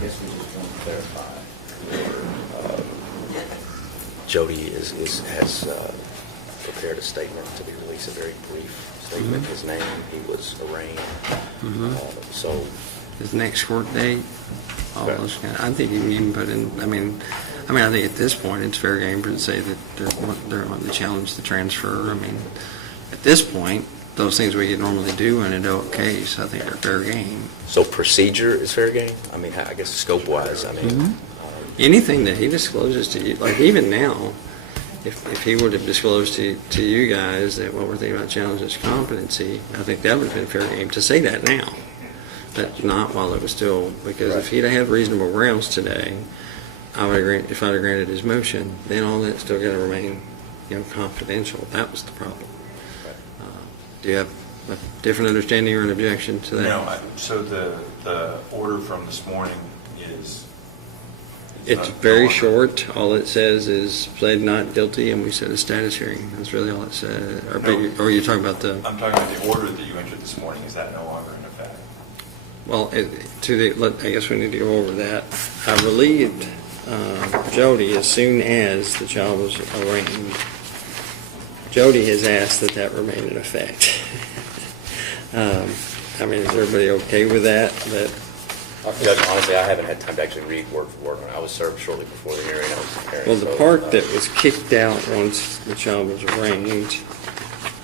guess we just want to clarify. Jody has prepared a statement to be released, a very brief statement. His name, he was arraigned. So his next court date, all Okay. those kind of, I think you can even put in. I mean, I think at this point it's fair game to say that they're wanting to challenge the transfer. I mean, at this point, those things we could normally do in an adult case, I think are fair game. So procedure is fair game? I mean, I guess scope-wise, I mean... Anything that he discloses to you, like even now, if he would have disclosed to you guys that what we're thinking about challenging his competency, I think that would have been fair game to say that now, but not while it was still, because if he'd have had reasonable grounds today, I would agree. If I'd have granted his motion, then all that still got to remain, confidential. That was the problem. Do you have a different understanding or an objection to that? No. So the order from this morning is... It's very short. All it says is pled not guilty, and we set a status hearing. That's really all it says. Or are you talking about the... I'm talking about the order that you entered this morning. Is that no longer in effect? Well, I guess we need to go over that. I relieved Jody as soon as the child was arraigned. Jody has asked that remain in effect. I mean, is everybody okay with that? Judge, honestly, I haven't had time to actually read word for word. I was served shortly before the hearing. Well, the part that was kicked out once the child was arraigned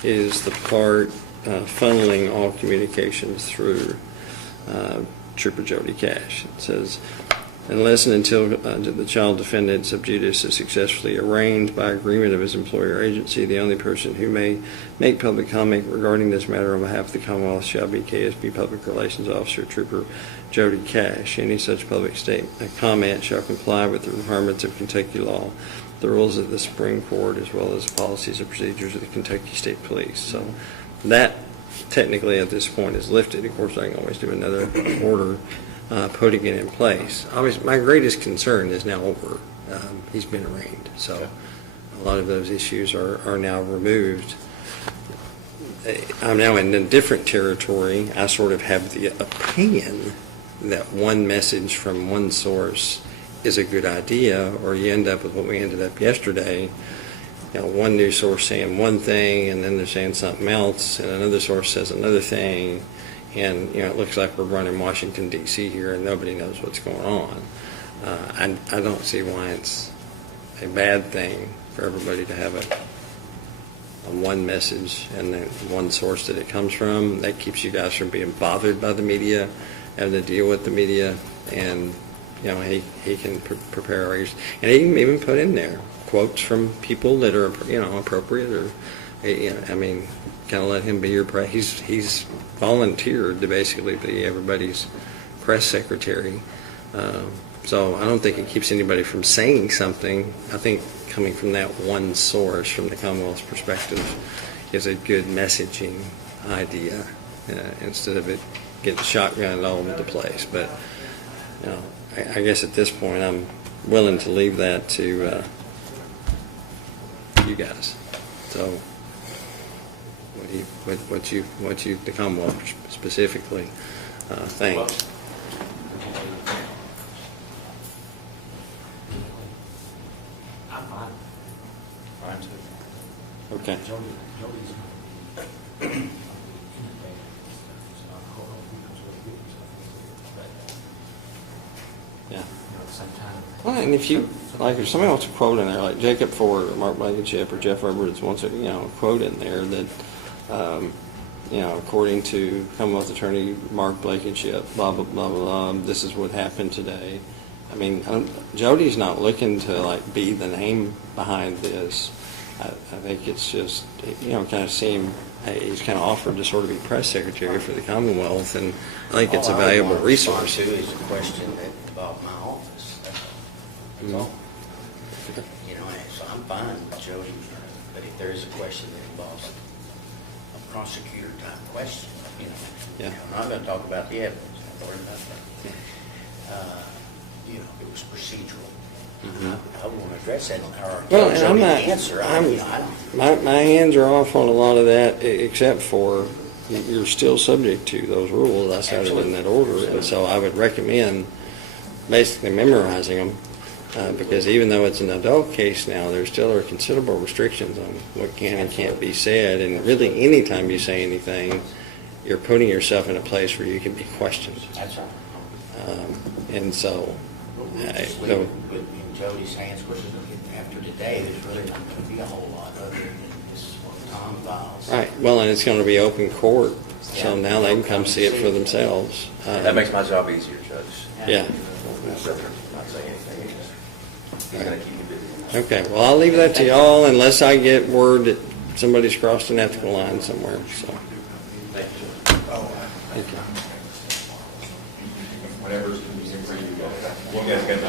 is the part funneling all communications through Trooper Jody Cash. It says, unless and until the child defendant sub judice is successfully arraigned by agreement of his employer or agency, the only person who may make public comment regarding this matter on behalf of the Commonwealth shall be KSB Public Relations Officer Trooper Jody Cash. Any such public comment shall comply with the requirements of Kentucky law, the rules of the Supreme Court, as well as the policies and procedures of the Kentucky State Police. So that technically at this point is lifted. Of course, I can always do another order putting it in place. Obviously, my greatest concern is now over. He's been arraigned, so a lot of those issues are now removed. I'm now in a different territory. I sort of have the opinion that one message from one source is a good idea, or you end up with what we ended up yesterday. One news source saying one thing, and then they're saying something else, and another source says another thing. And, it looks like we're running Washington, D.C. here, and nobody knows what's going on. I don't see why it's a bad thing for everybody to have a one message and then one source that it comes from. That keeps you guys from being bothered by the media, having to deal with the media. And, he can prepare arguments. And he can even put in there quotes from people that are, appropriate or, kind of let him be your press. He's volunteered to basically be everybody's press secretary. So I don't think it keeps anybody from saying something. I think coming from that one source, from the Commonwealth's perspective, is a good messaging idea instead of it getting shotgunned all over the place. But I guess at this point I'm willing to leave that to you guys. So. What you the Commonwealth specifically thinks. I'm fine. Fine, too. Okay. Yeah. Well, and if you if somebody wants a quote in there, like Jacob Ford or Mark Blankenship or Jeff Roberts wants a quote in there that. According to Commonwealth Attorney Mark Blankenship, blah, blah, blah, blah, this is what happened today. I mean, Jody's not looking to, be the name behind this. I think it's just, kind of seem, he's kind of offered to sort of be press secretary for the Commonwealth, and I think it's a valuable resource. All I want to respond to is a question that involved my office. That's all. So I'm fine with Jody, but if there is a question that involves prosecutor type question, Yeah. I'm not going to talk about the evidence. I'm not worried about that. It was procedural. I want to address that. Well, and I'm not. My hands are off on a lot of that, except for you're still subject to those rules I cited in that order, and so I would recommend basically memorizing them, because even though it's an adult case now, there still are considerable restrictions on what can and can't be said, and really anytime you say anything, you're putting yourself in a place where you can be questioned. That's right. And so, Just leave it in Jody's hands, of course, after today, there's really not going to be a whole lot other than this Tom files. right, well, and it's going to be open court, so Yeah. now they can come see it for themselves. That makes my job easier, Judge. Yeah. Not say anything. He's going to keep me busy. Okay, well, I'll leave that to y'all unless I get word that somebody's crossed an ethical line somewhere, so. Thank you. Thank you. Whatever's convenient for you guys. You guys got